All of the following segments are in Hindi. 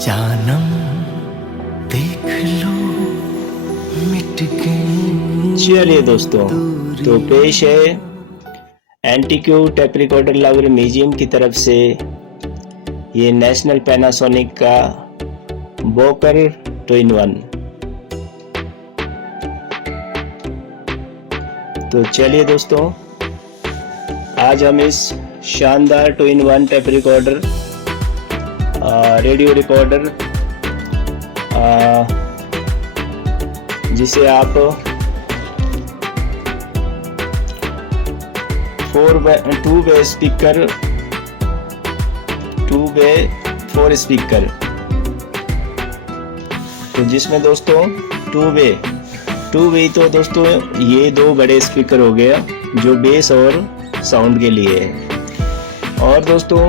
जानम देख लो मिट गई। चलिए दोस्तों, तो पेश है antique tape recorder lover museum की तरफ से ये नेशनल पैनासोनिक का बोकर 2-in-1। तो चलिए दोस्तों, आज हम इस शानदार 2-in-1 tape recorder radio recorder जिसे आप 2-वे स्पीकर 2-वे 4 स्पीकर, तो जिसमें दोस्तों 2-वे तो दोस्तों ये 2 बड़े स्पीकर हो गया जो बेस और साउंड के लिए है। और दोस्तों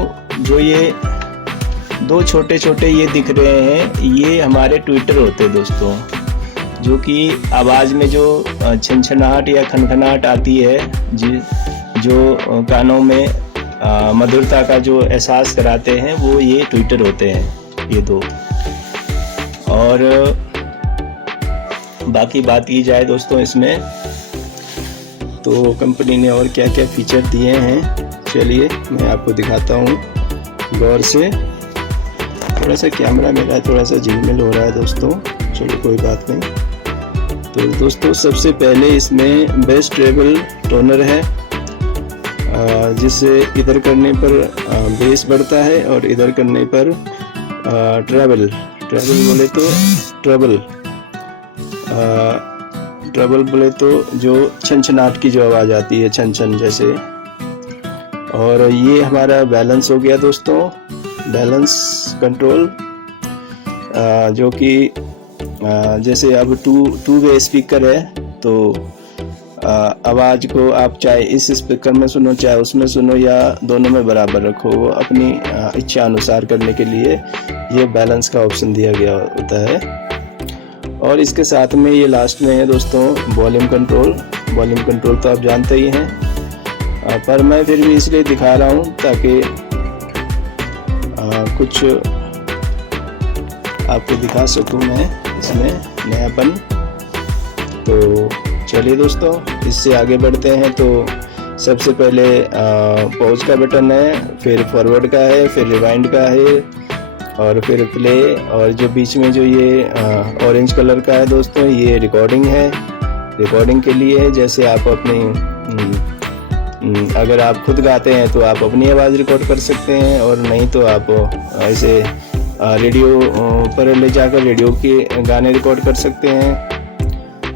जो ये 2 छोटे छोटे ये दिख रहे हैं, ये हमारे ट्विटर होते हैं दोस्तों, जो कि आवाज़ में जो छनछनाहट या खनखनाहट आती है, जो कानों में मधुरता का जो एहसास कराते हैं, वो ये ट्विटर होते हैं ये 2। और बाकी बात की जाए दोस्तों इसमें, तो कंपनी ने और क्या क्या फीचर दिए हैं, चलिए मैं आपको दिखाता हूँ गौर से। थोड़ा सा कैमरा मेरा थोड़ा सा झिलमिल हो रहा है दोस्तों, चलो कोई बात नहीं। तो दोस्तों सबसे पहले इसमें बेस ट्रेबल टोनर है, जिससे इधर करने पर बेस बढ़ता है और इधर करने पर ट्रेबल बोले तो ट्रेबल बोले तो जो छनछनाहट की जो आवाज़ आती है, छन जैसे। और ये हमारा बैलेंस हो गया दोस्तों, बैलेंस कंट्रोल, जो कि जैसे अब 2-वे स्पीकर है, तो आवाज़ को आप चाहे इस स्पीकर में सुनो चाहे उसमें सुनो या दोनों में बराबर रखो, वो अपनी इच्छा अनुसार करने के लिए ये बैलेंस का ऑप्शन दिया गया होता है। और इसके साथ में ये लास्ट में है दोस्तों वॉल्यूम कंट्रोल तो आप जानते ही हैं, पर मैं फिर भी इसलिए दिखा रहा हूँ ताकि कुछ आपको दिखा सकूं मैं इसमें नयापन। तो चलिए दोस्तों इससे आगे बढ़ते हैं। तो सबसे पहले पॉज का बटन है, फिर फॉरवर्ड का है, फिर रिवाइंड का है, और फिर प्ले। और जो बीच में जो ये ऑरेंज कलर का है दोस्तों, ये रिकॉर्डिंग है, रिकॉर्डिंग के लिए है। जैसे आप अपनी अगर आप खुद गाते हैं तो आप अपनी आवाज़ रिकॉर्ड कर सकते हैं, और नहीं तो आप ऐसे रेडियो पर ले जाकर रेडियो के गाने रिकॉर्ड कर सकते हैं।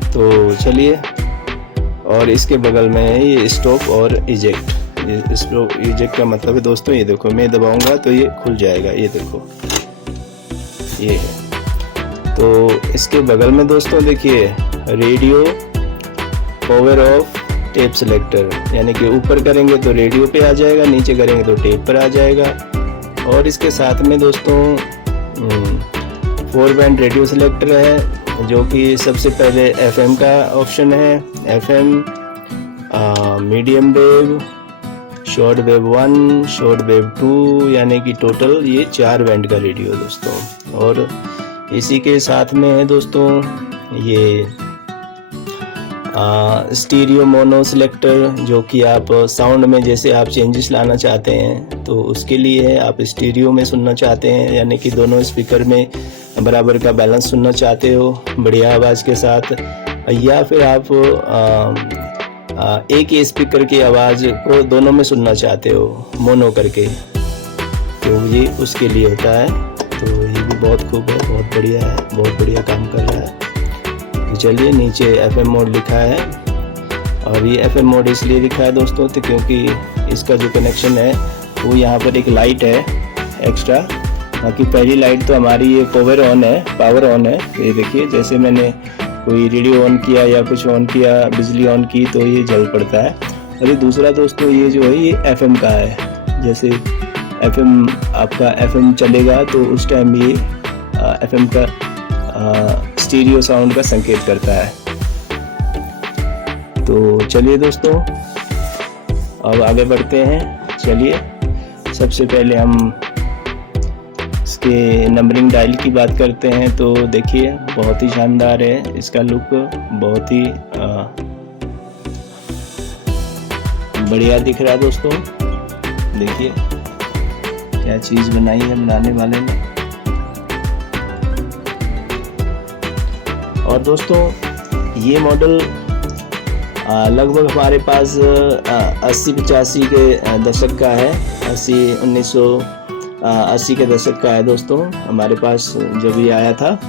तो चलिए, और इसके बगल में है ये स्टॉप और इजेक्ट। स्टॉप इजेक्ट का मतलब है दोस्तों, ये देखो मैं दबाऊंगा तो ये खुल जाएगा, ये देखो ये है। तो इसके बगल में दोस्तों देखिए radio power of tape selector, यानी कि ऊपर करेंगे तो रेडियो पे आ जाएगा, नीचे करेंगे तो टेप पर आ जाएगा। और इसके साथ में दोस्तों 4 बैंड रेडियो सिलेक्टर है, जो कि सबसे पहले FM का ऑप्शन है, FM, medium wave, short wave 1, short wave 2, यानी कि टोटल ये 4 बैंड का रेडियो दोस्तों। और इसी के साथ में है दोस्तों ये स्टीरियो मोनो सिलेक्टर, जो कि आप साउंड में जैसे आप चेंजेस लाना चाहते हैं तो उसके लिए है। आप स्टीरियो में सुनना चाहते हैं, यानी कि दोनों स्पीकर में बराबर का बैलेंस सुनना चाहते हो बढ़िया आवाज़ के साथ, या फिर आप एक ही स्पीकर की आवाज़ को दोनों में सुनना चाहते हो मोनो करके, तो ये उसके लिए होता है। तो ये भी बहुत खूब है, बहुत बढ़िया है, बहुत बढ़िया काम कर रहा है। तो चलिए, नीचे FM मोड लिखा है, और ये FM मोड इसलिए लिखा है दोस्तों तो क्योंकि इसका जो कनेक्शन है वो यहाँ पर एक लाइट है एक्स्ट्रा। बाकी पहली लाइट तो हमारी ये पावर ऑन है। ये देखिए, जैसे मैंने कोई रेडियो ऑन किया या कुछ ऑन किया, बिजली ऑन की, तो ये जल पड़ता है। और ये दूसरा दोस्तों ये जो है ये FM का है, जैसे FM आपका FM चलेगा तो उस टाइम ये FM का स्टीरियो साउंड का संकेत करता है। तो चलिए दोस्तों अब आगे बढ़ते हैं। चलिए सबसे पहले हम इसके नंबरिंग डायल की बात करते हैं तो देखिए बहुत ही शानदार है इसका लुक, बहुत ही बढ़िया दिख रहा है दोस्तों। देखिए क्या चीज़ बनाई है बनाने वाले ने। और दोस्तों ये मॉडल लगभग हमारे पास 80-85 के दशक का है, 1980 के दशक का है दोस्तों। हमारे पास जब ये आया था,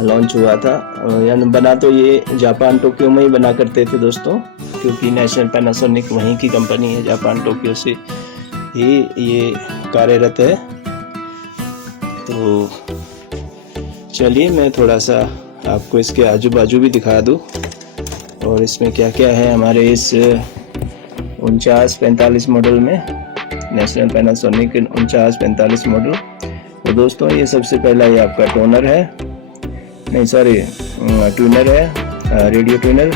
लॉन्च हुआ था, यानी बना तो ये जापान टोक्यो में ही बना करते थे दोस्तों, क्योंकि नेशनल पैनासोनिक वहीं की कंपनी है, जापान टोक्यो से ही ये कार्यरत है। तो चलिए मैं थोड़ा सा आपको इसके आजू बाजू भी दिखा दूँ और इसमें क्या क्या है हमारे इस 4945 मॉडल में, नेशनल पैनासोनिक 4945 मॉडल। तो दोस्तों ये सबसे पहला ये आपका टोनर है, नहीं सॉरी ट्यूनर है, रेडियो ट्यूनर।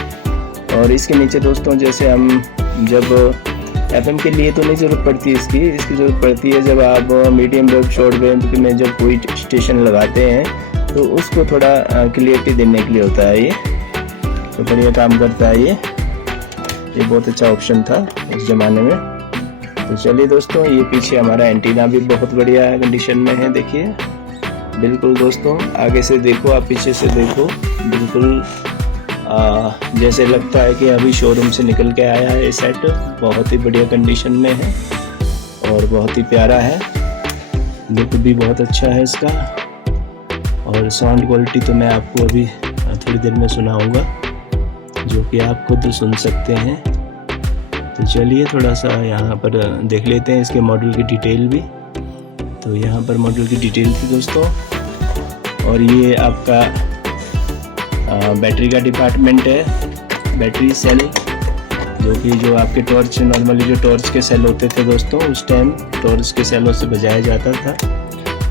और इसके नीचे दोस्तों जैसे हम जब FM के लिए तो नहीं ज़रूरत पड़ती इसकी ज़रूरत पड़ती है जब आप मीडियम वेव शॉर्ट वेव में जब कोई स्टेशन लगाते हैं तो उसको थोड़ा क्लियरिटी देने के लिए होता है ये, तो बढ़िया काम करता है ये बहुत अच्छा ऑप्शन था उस ज़माने में। तो चलिए दोस्तों ये पीछे हमारा एंटीना भी बहुत बढ़िया कंडीशन में है, देखिए बिल्कुल दोस्तों, आगे से देखो आप पीछे से देखो, बिल्कुल जैसे लगता है कि अभी शोरूम से निकल के आया है। ये सेट बहुत ही बढ़िया कंडीशन में है और बहुत ही प्यारा है, लुक भी बहुत अच्छा है इसका। और साउंड क्वालिटी तो मैं आपको अभी थोड़ी देर में सुनाऊंगा, जो कि आप खुद सुन सकते हैं। तो चलिए थोड़ा सा यहाँ पर देख लेते हैं इसके मॉडल की डिटेल भी। तो यहाँ पर मॉडल की डिटेल थी दोस्तों, और ये आपका बैटरी का डिपार्टमेंट है, बैटरी सेल, जो आपके टॉर्च, नॉर्मली जो टॉर्च के सेल होते थे दोस्तों, उस टाइम टॉर्च के सेलों से बजाया जाता था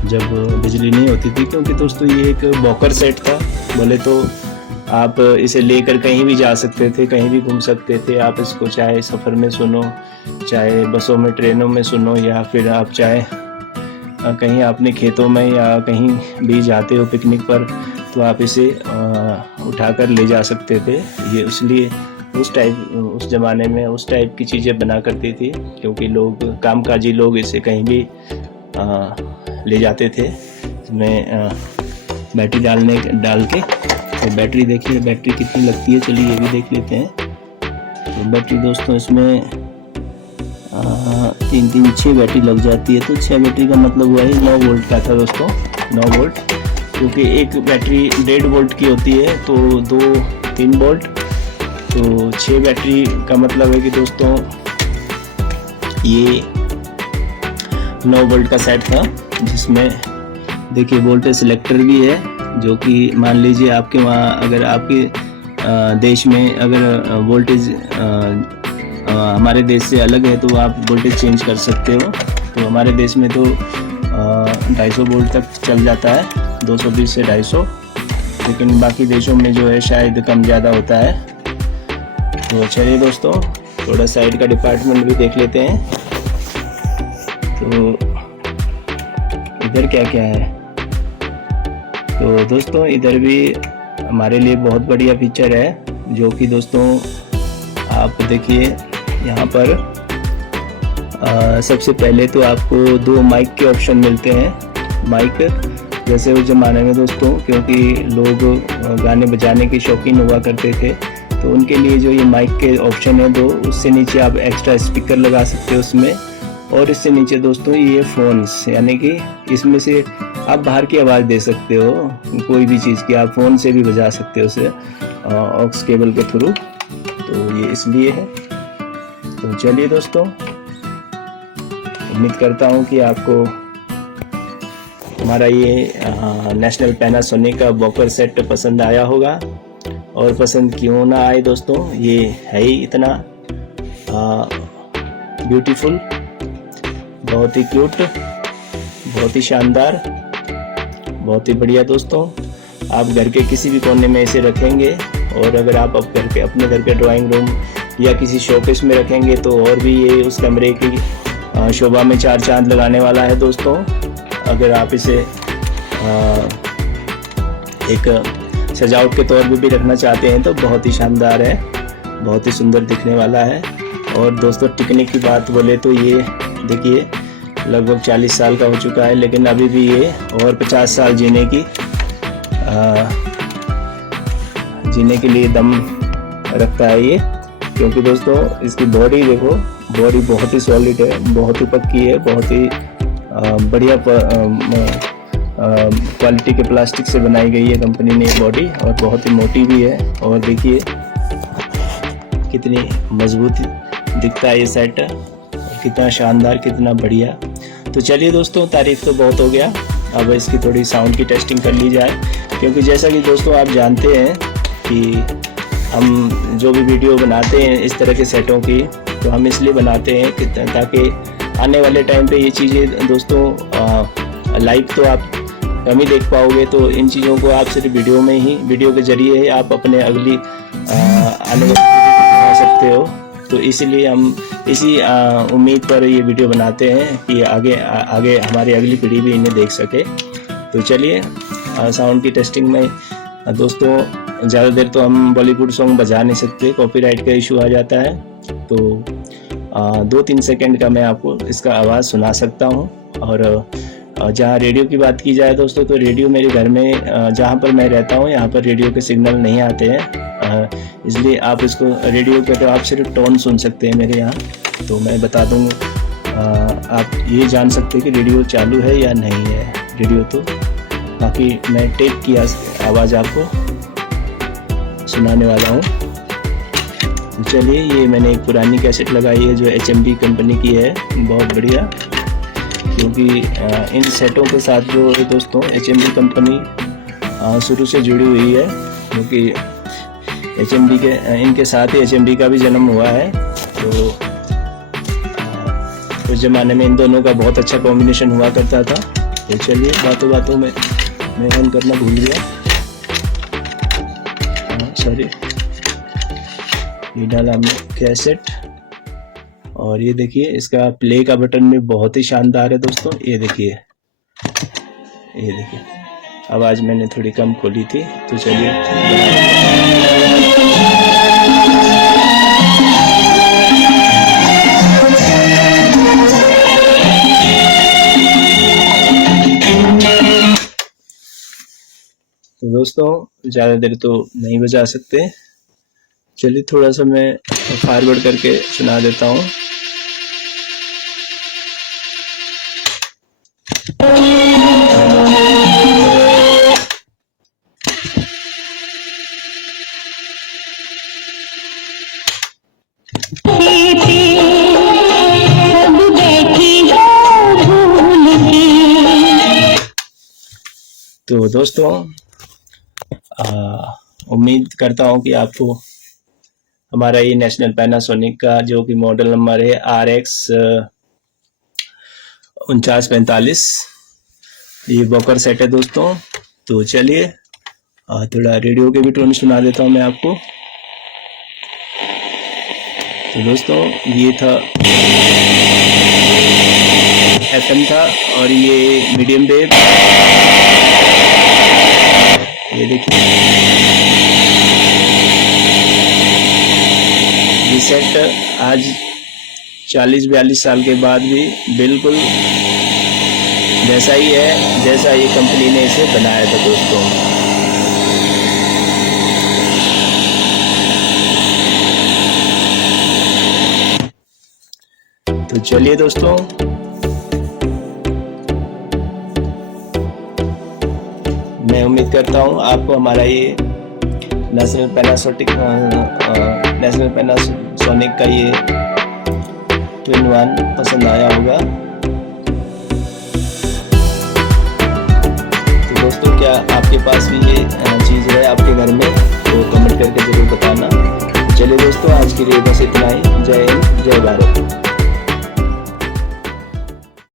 जब बिजली नहीं होती थी, क्योंकि दोस्तों ये एक बॉकर सेट था। बोले तो आप इसे लेकर कहीं भी जा सकते थे, कहीं भी घूम सकते थे आप इसको, चाहे सफ़र में सुनो, चाहे बसों में ट्रेनों में सुनो, या फिर आप चाहे कहीं अपने खेतों में या कहीं भी जाते हो पिकनिक पर तो आप इसे उठाकर ले जा सकते थे। ये इसलिए उस ज़माने में उस टाइप की चीज़ें बना करती थी, क्योंकि लोग कामकाजी लोग इसे कहीं भी ले जाते थे। इसमें बैटरी डाल के, तो बैटरी देखिए बैटरी कितनी लगती है, चलिए ये भी देख लेते हैं। तो बैटरी दोस्तों इसमें 6 बैटरी लग जाती है। तो 6 बैटरी का मतलब हुआ है 9 वोल्ट का था दोस्तों, 9 वोल्ट, क्योंकि एक बैटरी 1.5 वोल्ट की होती है तो 2-3 वोल्ट, तो 6 बैटरी का मतलब है कि दोस्तों ये 9 वोल्ट का सेट था, जिसमें देखिए वोल्टेज सिलेक्टर भी है, जो कि मान लीजिए आपके वहाँ अगर आपके देश में अगर वोल्टेज हमारे देश से अलग है तो आप वोल्टेज चेंज कर सकते हो। तो हमारे देश में तो 250 वोल्ट तक चल जाता है, 220 से 250, लेकिन बाकी देशों में जो है शायद कम ज़्यादा होता है। तो चलिए दोस्तों थोड़ा साइड का डिपार्टमेंट भी देख लेते हैं। तो इधर क्या क्या है, तो दोस्तों इधर भी हमारे लिए बहुत बढ़िया फीचर है, जो कि दोस्तों आप देखिए यहाँ पर सबसे पहले तो आपको 2 माइक के ऑप्शन मिलते हैं। माइक जैसे उस ज़माने में दोस्तों, क्योंकि लोग गाने बजाने के शौकीन हुआ करते थे, तो उनके लिए जो ये माइक के ऑप्शन है 2, उससे नीचे आप एक्स्ट्रा स्पीकर लगा सकते हो उसमें, और इससे नीचे दोस्तों ये फ़ोन्स, यानी कि इसमें से आप बाहर की आवाज़ दे सकते हो, कोई भी चीज़ की आप फ़ोन से भी बजा सकते हो उसे ऑक्स केबल के थ्रू। तो ये इसलिए है। तो चलिए दोस्तों उम्मीद करता हूँ कि आपको हमारा ये नेशनल पैनासोनिक का बॉकर सेट पसंद आया होगा, और पसंद क्यों ना आए दोस्तों, ये है ही इतना ब्यूटीफुल, बहुत ही क्यूट, बहुत ही शानदार, बहुत ही बढ़िया दोस्तों। आप घर के किसी भी कोने में इसे रखेंगे, और अगर आप अपने घर के ड्राइंग रूम या किसी शोकेस में रखेंगे तो और भी ये उस कमरे की शोभा में 4 चांद लगाने वाला है दोस्तों। अगर आप इसे एक सजावट के तौर पे भी रखना चाहते हैं तो बहुत ही शानदार है, बहुत ही सुंदर दिखने वाला है। और दोस्तों टिकने की बात बोले तो ये देखिए लगभग 40 साल का हो चुका है, लेकिन अभी भी ये और 50 साल जीने के लिए दम रखता है ये। क्योंकि दोस्तों इसकी बॉडी देखो, बॉडी बहुत ही सॉलिड है, बहुत ही पक्की है, बहुत ही बढ़िया क्वालिटी के प्लास्टिक से बनाई गई है कंपनी ने ये बॉडी, और बहुत ही मोटी भी है। और देखिए कितनी मजबूत दिखता है ये सेट, कितना शानदार, कितना बढ़िया। तो चलिए दोस्तों, तारीफ तो बहुत हो गया, अब इसकी थोड़ी साउंड की टेस्टिंग कर ली जाए। क्योंकि जैसा कि दोस्तों आप जानते हैं कि हम जो भी वीडियो बनाते हैं इस तरह के सेटों की, तो हम इसलिए बनाते हैं कि ताकि आने वाले टाइम पे ये चीज़ें दोस्तों लाइव तो आप कम ही देख पाओगे, तो इन चीज़ों को आप सिर्फ वीडियो के जरिए ही आप अपने अगली आने वाली बना सकते हो। तो इसीलिए हम इसी उम्मीद पर ये वीडियो बनाते हैं कि आगे हमारी अगली पीढ़ी भी इन्हें देख सके। तो चलिए साउंड की टेस्टिंग में दोस्तों ज़्यादा देर तो हम बॉलीवुड सॉन्ग बजा नहीं सकते, कॉपीराइट का इशू आ जाता है। तो 2-3 सेकंड का मैं आपको इसका आवाज़ सुना सकता हूँ। और जहाँ रेडियो की बात की जाए दोस्तों, तो रेडियो मेरे घर में जहाँ पर मैं रहता हूँ यहाँ पर रेडियो के सिग्नल नहीं आते हैं, इसलिए आप इसको रेडियो के तो आप सिर्फ टोन सुन सकते हैं मेरे यहाँ। तो मैं बता दूँगा, आप ये जान सकते हैं कि रेडियो चालू है या नहीं है रेडियो। तो बाकी मैं टेप की आवाज़ आपको सुनाने वाला हूँ। तो चलिए, ये मैंने एक पुरानी कैसेट लगाई है जो HMV कंपनी की है, बहुत बढ़िया। क्योंकि इन सेटों के साथ जो है दोस्तों HMV कंपनी शुरू से जुड़ी हुई है, क्योंकि HMV के इनके साथ ही HMV का भी जन्म हुआ है। तो उस ज़माने में इन दोनों का बहुत अच्छा कॉम्बिनेशन हुआ करता था। तो चलिए, बातों बातों में मैं ऑन करना भूल गया, सॉरी। ये डाला हमने कैसेट, और ये देखिए इसका प्ले का बटन भी बहुत ही शानदार है दोस्तों। ये देखिए आवाज़ मैंने थोड़ी कम खोली थी। तो चलिए, तो दोस्तों ज़्यादा देर तो नहीं बजा सकते, चलिए थोड़ा सा मैं फॉरवर्ड करके सुना देता हूँ। तो दोस्तों उम्मीद करता हूँ कि आपको हमारा ये नेशनल पैनासोनिक का जो कि मॉडल नंबर है RX 4945 ये बॉकर सेट है दोस्तों। तो चलिए थोड़ा रेडियो के भी टोन सुना देता हूँ मैं आपको। तो दोस्तों ये था FM था, और ये मीडियम वेव, ये देखिए ये सेट आज 40-42 साल के बाद भी बिल्कुल वैसा ही है जैसा ये कंपनी ने इसे बनाया था दोस्तों। तो चलिए दोस्तों, मैं उम्मीद करता हूँ आपको हमारा ये नेशनल पैनासोनिक का ये 2-in-1 पसंद आया होगा। तो दोस्तों क्या आपके पास भी ये चीज़ है आपके घर में, तो कमेंट करके ज़रूर बताना। चलिए दोस्तों, आज के लिए बस इतना ही। जय हिंद, जय भारत।